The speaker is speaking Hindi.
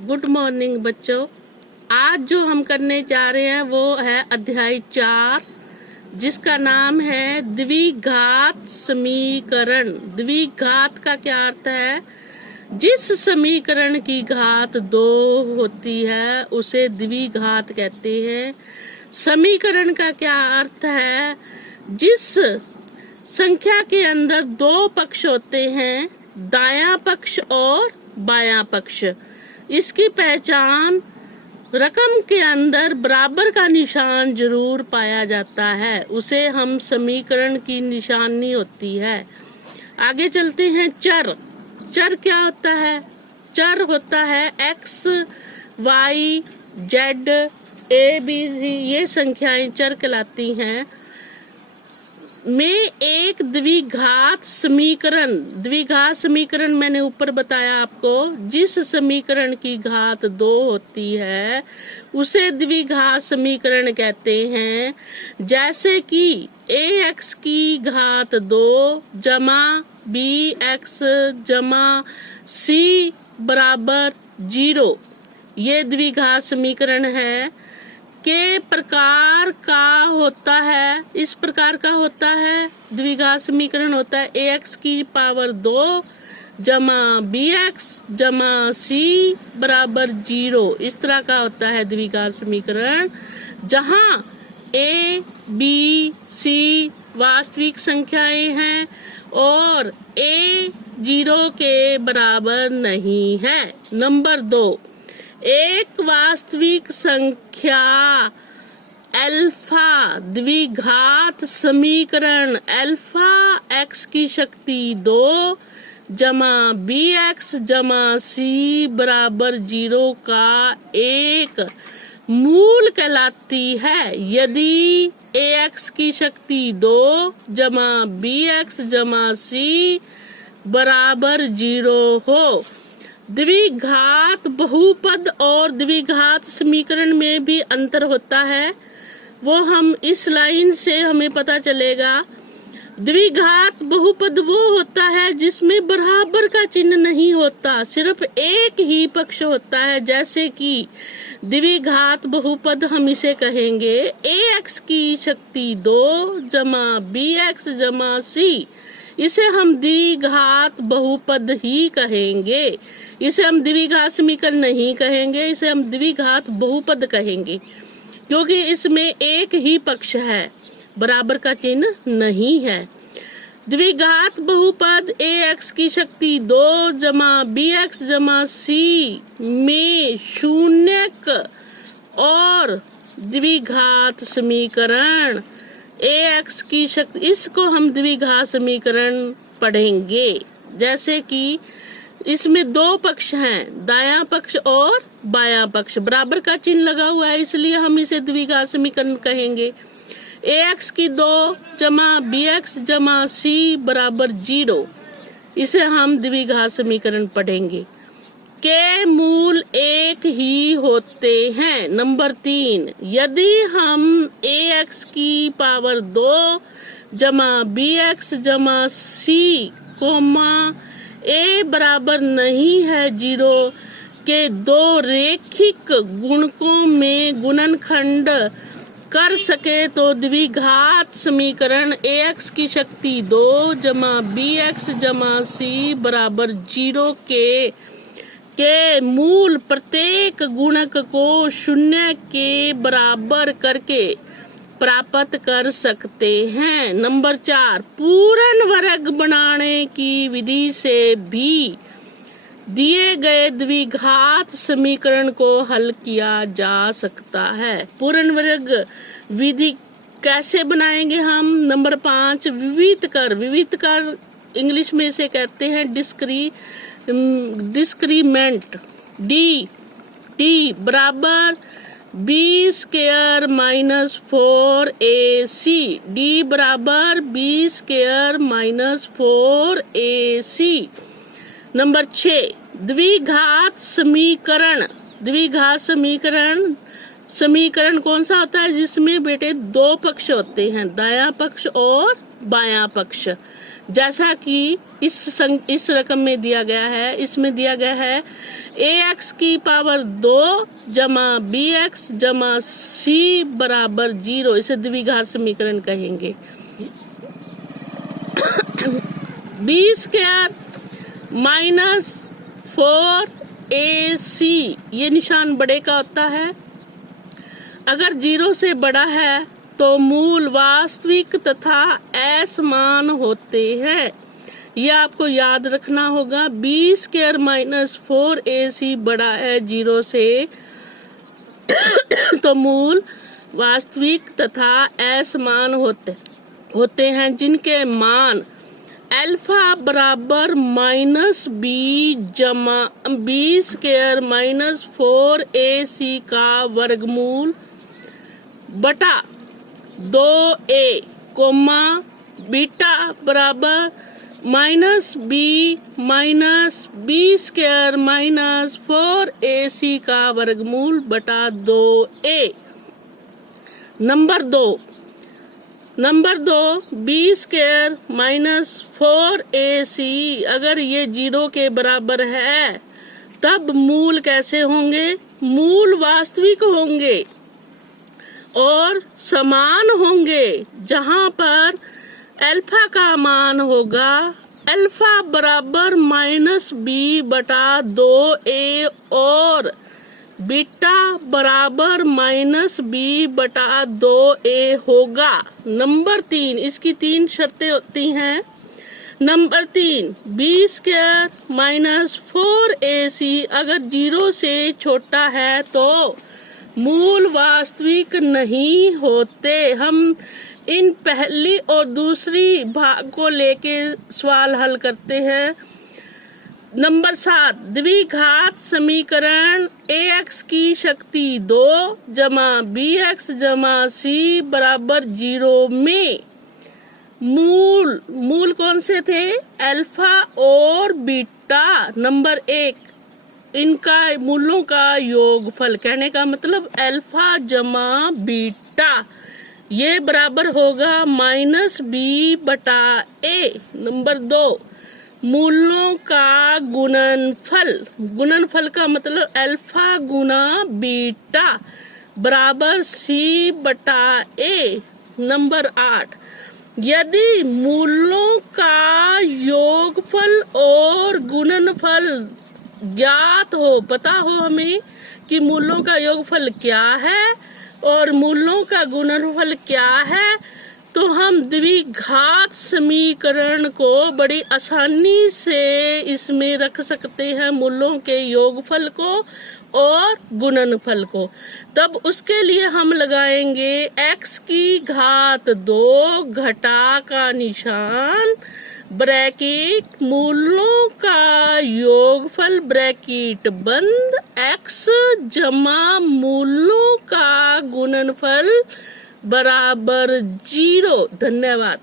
गुड मॉर्निंग बच्चों। आज जो हम करने जा रहे हैं वो है अध्याय 4, जिसका नाम है द्विघात समीकरण। द्विघात का क्या अर्थ है? जिस समीकरण की घात 2 होती है उसे द्विघात कहते हैं। समीकरण का क्या अर्थ है? जिस संख्या के अंदर 2 पक्ष होते हैं, दायां पक्ष और बायां पक्ष। इसकी पहचान रकम के अंदर बराबर का निशान जरूर पाया जाता है, उसे हम समीकरण की निशानी होती है। आगे चलते हैं। चर। चर क्या होता है? चर होता है x, y, z, a, b, c, ये संख्याएं चर कहलाती हैं। में एक द्विघात समीकरण, द्विघात समीकरण मैंने ऊपर बताया आपको, जिस समीकरण की घात 2 होती है उसे द्विघात समीकरण कहते हैं। जैसे कि ax की घात 2 जमा bx जमा c बराबर 0, ये द्विघात समीकरण है। के प्रकार का होता है, इस प्रकार का होता है द्विघात समीकरण होता है ax की पावर 2 जमा bx जमा c बराबर 0। इस तरह का होता है द्विघात समीकरण, जहां a, b, c वास्तविक संख्याएं हैं और a 0 के बराबर नहीं है। नंबर 2, एक वास्तविक संख्या अल्फा द्विघात समीकरण अल्फा x की शक्ति 2 जमा bx जमा c बराबर 0 का एक मूल कहलाती है। यदि ax की शक्ति 2 जमा bx जमा c बराबर 0 हो। द्विघात बहुपद और द्विघात समीकरण में भी अंतर होता है, वो हम इस लाइन से हमें पता चलेगा। द्विघात बहुपद वो होता है जिसमें बराबर का चिन्ह नहीं होता, सिर्फ एक ही पक्ष होता है। जैसे कि द्विघात बहुपद हम इसे कहेंगे ax की शक्ति 2 जमा bx जमा c, इसे हम द्विघात बहुपद ही कहेंगे। इसे हम द्विघात समीकरण नहीं कहेंगे, इसे हम द्विघात बहुपद कहेंगे, क्योंकि इसमें एक ही पक्ष है, बराबर का चिन्ह नहीं है। द्विघात बहुपद ax की शक्ति 2 जमा bx जमा c में शून्यक और द्विघात समीकरण ax की शक्ति, इसको हम द्विघात समीकरण पढ़ेंगे। जैसे कि इसमें 2 पक्ष हैं, दायां पक्ष और बायां पक्ष, बराबर का चिन्ह लगा हुआ है, इसलिए हम इसे द्विघात समीकरण कहेंगे। ax की 2 जमा bx जमा c बराबर 0, इसे हम द्विघात समीकरण पढ़ेंगे। के मूल एक ही होते हैं। नंबर 3, यदि हम ax की पावर 2 जमा bx जमा c कोमा a बराबर नहीं है 0 के 2 रेखिक गुणकों में गुणनखंड कर सके तो द्विघात समीकरण ax की शक्ति 2 जमा bx जमा c बराबर 0 के मूल प्रत्येक गुणक को 0 के बराबर करके प्राप्त कर सकते हैं। नंबर 4, पूर्ण वर्ग बनाने की विधि से भी दिए गए द्विघात समीकरण को हल किया जा सकता है। पूर्ण वर्ग विधि कैसे बनाएंगे हम? नंबर 5, विविध कर इंग्लिश में से कहते हैं डिस्क्रीमेंट। डी बराबर b square minus 4ac, D बराबर b square minus 4ac। Number 6, द्विघात समीकरण। द्विघात समीकरण कौन सा होता है? जिसमें बेटे 2 पक्ष होते हैं, दायां पक्ष और बायां पक्ष। जैसा कि इस रकम में दिया गया है। इसमें दिया गया है ax की पावर 2 जमा bx जमा c बराबर 0। इसे द्विघात समीकरण कहेंगे। b स्क्वायर माइनस 4ac, ये निशान बड़े का होता है। अगर 0 से बड़ा है तो मूल वास्तविक तथा असमान होते हैं। यह आपको याद रखना होगा। b स्क्वायर माइनस 4ac बड़ा है 0 से तो मूल वास्तविक तथा असमान होते हैं, जिनके मान अल्फा बराबर minus b square minus 4ac का वर्गमूल बटा 2a कोमा बीटा बराबर minus b square minus 4ac का वर्गमूल बटा 2a। नंबर दो b स्क्वायर माइनस 4ac अगर ये 0 के बराबर है तब मूल कैसे होंगे? मूल वास्तविक होंगे और समान होंगे, जहां पर अल्फा का मान होगा अल्फा बराबर माइनस b बटा 2a और बीटा बराबर माइनस b बटा 2a होगा। नंबर 3, इसकी 3 शर्तें होती हैं। Number 3, b square minus 4ac अगर 0 से छोटा है तो मूल वास्तविक नहीं होते। हम इन पहली और दूसरी भाग को लेके सवाल हल करते हैं। नंबर 7, द्विघात समीकरण ax की शक्ति 2 जमा bx जमा c बराबर 0 में मूल कौन से थे? अल्फा और बीटा। नंबर 1, इनका मूलों का योगफल, कहने का मतलब अल्फा जमा बीटा, ये बराबर होगा माइनस b बटा a। नंबर 2, मूलों का गुणनफल का मतलब अल्फा गुना बीटा बराबर c बटा a। नंबर 8, यदि मूलों का योगफल और गुणनफल ज्ञात हो, पता हो हमें कि मूलों का योगफल क्या है और मूलों का गुणनफल क्या है, तो हम द्विघात समीकरण को बड़ी आसानी से इसमें रख सकते हैं, मूलों के योगफल को और गुणनफल को। तब उसके लिए हम लगाएंगे x की घात 2 घटा का निशान, ब्रैकेट मूलों का योगफल ब्रैकेट बंद, x जमा मूलों का गुणनफल बराबर 0। धन्यवाद।